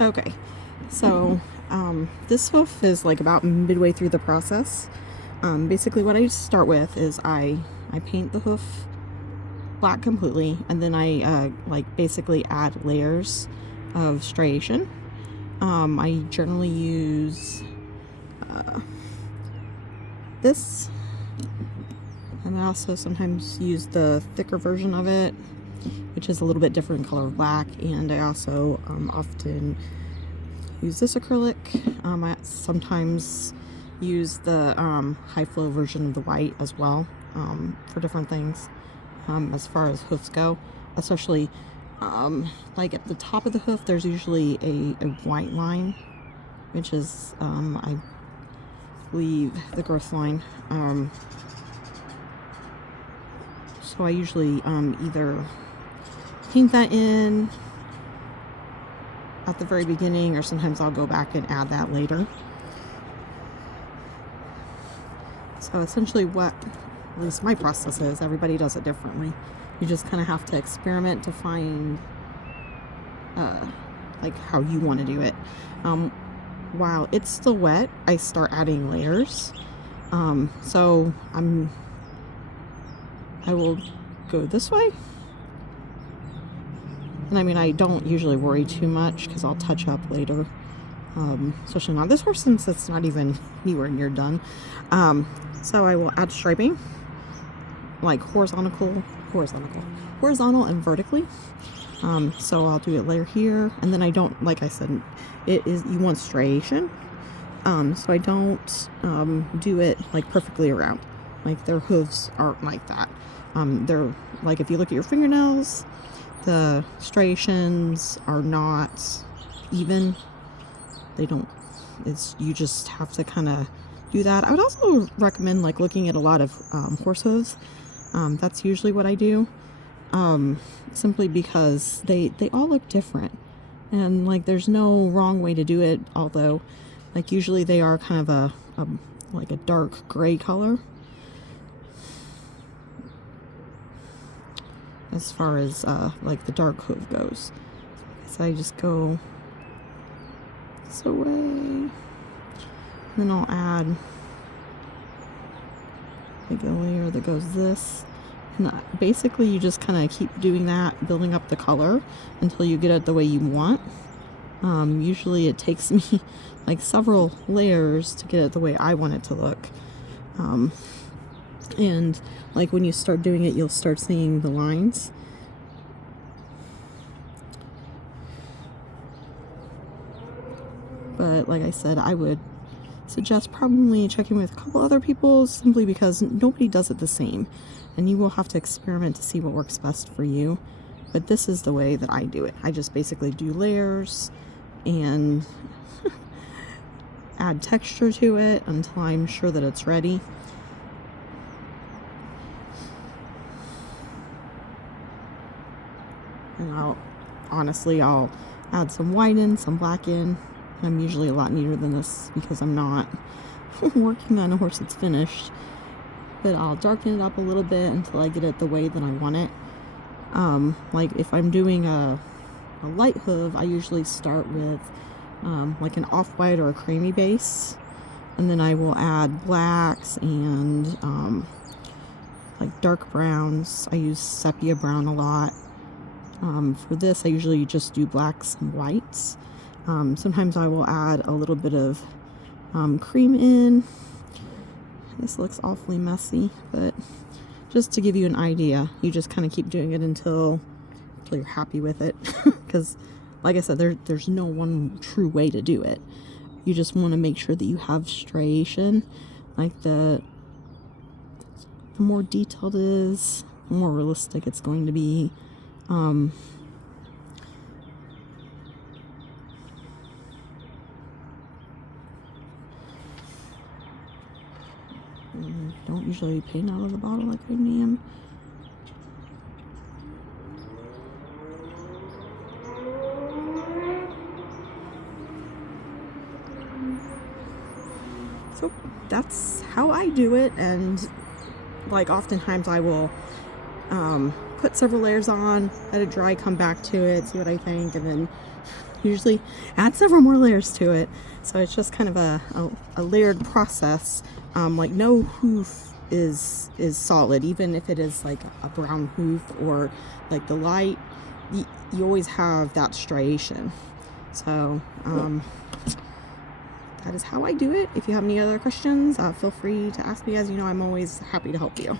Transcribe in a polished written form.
Okay, so this hoof is like about midway through the process. Basically, what I start with is I paint the hoof black completely, and then I like basically add layers of striation. I generally use this, and I also sometimes use the thicker version of it, which is a little bit different color of black. And I also often use this acrylic. I sometimes use the high flow version of the white as well for different things as far as hoofs go, especially like at the top of the hoof there's usually a white line, which is I believe the growth line. So I usually either paint that in at the very beginning, or sometimes I'll go back and add that later. So essentially what at least my process is, everybody does it differently. You just kind of have to experiment to find like how you want to do it. While it's still wet, I start adding layers. So I will go this way. And I mean, I don't usually worry too much because I'll touch up later. Especially on this horse, since it's not even anywhere near done. So I will add striping, like horizontal and vertically. So I'll do a layer here, and then I don't, like I said, it is, you want striation. So I don't do it like perfectly around. Like their hooves aren't like that. They're like, if you look at your fingernails, the striations are not even. They don't, it's, you just have to kind of do that. I would also recommend like looking at a lot of horse hooves. That's usually what I do, simply because they all look different, and like there's no wrong way to do it, although like usually they are kind of a like a dark gray color as far as like the dark hoof goes. So I just go this away, and then I'll add like a layer that goes this, and basically you just kind of keep doing that, building up the color until you get it the way you want. Usually it takes me like several layers to get it the way I want it to look. And like when you start doing it, you'll start seeing the lines. But like I said, I would suggest probably checking with a couple other people, simply because nobody does it the same, and you will have to experiment to see what works best for you. But this is the way that I do it. I just basically do layers and add texture to it until I'm sure that it's ready. And I'll add some white in, some black in. I'm usually a lot neater than this because I'm not working on a horse that's finished, but I'll darken it up a little bit until I get it the way that I want it. Like if I'm doing a light hoof, I usually start with like an off-white or a creamy base, and then I will add blacks and like dark browns. I use sepia brown a lot. For this, I usually just do blacks and whites. Sometimes I will add a little bit of cream in. This looks awfully messy, but just to give you an idea, you just kind of keep doing it until you're happy with it. Because like I said, there's no one true way to do it. You just want to make sure that you have striation. Like the more detailed it is, the more realistic it's going to be. Don't usually paint out of the bottle like I am. So that's how I do it, and like oftentimes I will put several layers on, let it dry, come back to it, see what I think, and then usually add several more layers to it. So it's just kind of a layered process. Like no hoof is solid, even if it is like a brown hoof or like the light, you always have that striation. So that is how I do it. If you have any other questions, feel free to ask me. As you know, I'm always happy to help you.